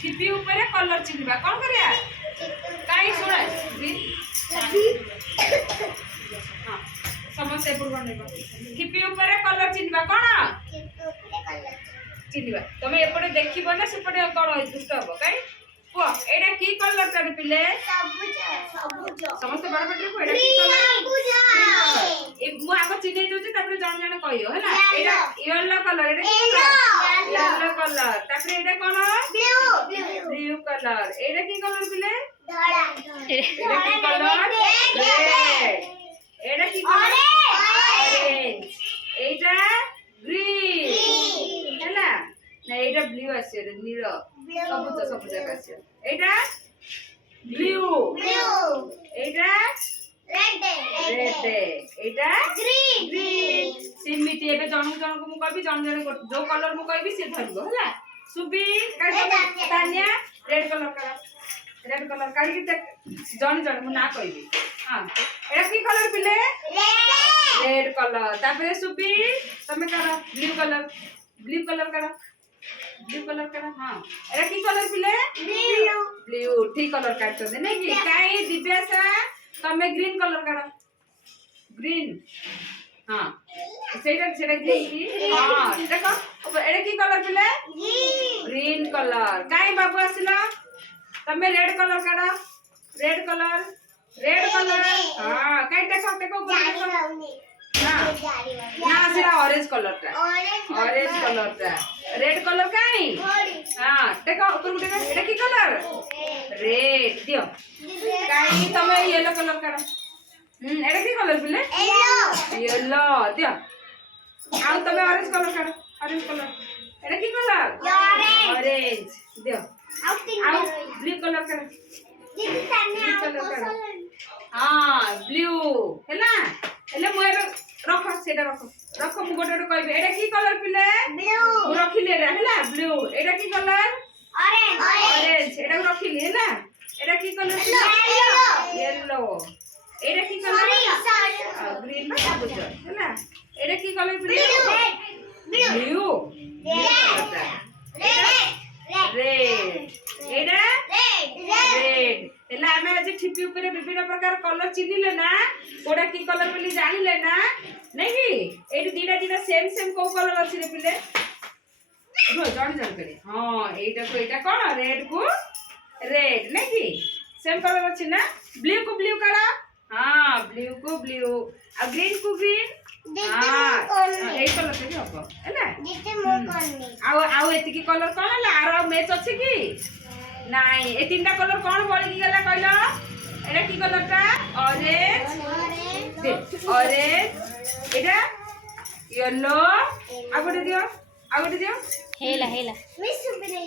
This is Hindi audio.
ठिपी ऊपर कलर चिन्हवा कौन करिया काई सुना हां समस्त पूर्व नेबा ठिपी ऊपर कलर चिन्हवा कौन चिन्हवा तमे एपटे देखिबो ना सेपटे कोन दुष्ट हो काई को एडा की कलर तारे पिले सबुज सबुज समस्त बड़ पटरे को एडा की कलर सबुज ए मु आगो चिन्है दोछि तापर जण जण कहियो हला एडा येलो कलर एडा येलो कलर तापर एडा कोन ब्लू कलर एडा की कलर पिले धड़ा एडा की कलर रेड एडा की कलर ऑरेंज एडा ग्रीन हला ना एडा ब्लू आसे नीलो सबुज सबुज आसे एडा ब्लू एडा रेड एडा ग्रीन सिमिति एबे जण जण को मु कहबी जण जण जो कलर मु कहबी से धरबो हला सुबी तानिया रेड कलर काढी के जण जण मु ना कहबी हां एडा की कलर पिले रेड कलर तापरे सुबी तमे करा ब्लू कलर करा ब्लू कलर करा हां एडा की कलर पिले ब्लू ठीक कलर काटतो दे नै कि काई दिव्यासा तमे ग्रीन कलर करा ग्रीन हां सेटा ग्रीन की हां देखो एडा की कलर पिले ग्रीन कलर काई बाबू आसिला तमे रेड कलर करा रेड कलर हां काई देखो देखो ना सिरा ऑरेंज कलर ता रेड कलर काई हां देखो ऊपर देखो एटा की कलर रेड दियो काई तमे येलो कलर करा एटा की कलर पिले येलो दियो आ तमे ऑरेंज कलर करा ऑरेंज कलर एटा की कलर ऑरेंज दियो आ ब्लू कलर करा हां ब्लू हैला एले मु रखो सेटा रखो मु गोटे गोटे कहबे एटा की कलर पिले ब्लू मु रखिले हैला ब्लू एटा की कलर ऑरेंज एटा रखिले हैला एटा की कलर येलो एटा की कलर ग्रीन ना सबुज हैला एटा की कलर पिले ब्लू रेड एटा रेड एला हमें आज ठिपी ऊपर विभिन्न प्रकार कलर चिन्हिले ना कोडा की कलर पिले जानिले ना नै कि एटी दीटा सेम को कलर अछि रे पिले रो जान करे हां एटा को एटा कोन रेड को रेड नै कि सेम कलर अछि ना ब्लू को ब्लू करा हां ब्लू को ब्लू आ ग्रीन को ग्रीन हां ए कलर से हबो हैला जेते मो करनी आउ एति की कलर कोन ला आरो मैच अछि की नाही ए तीनटा कलर कोन बळी की गला कहलो एटा की कलर ता ऑरेंज एटा येलो आ गोटे दियो हेला मिस सुबि नै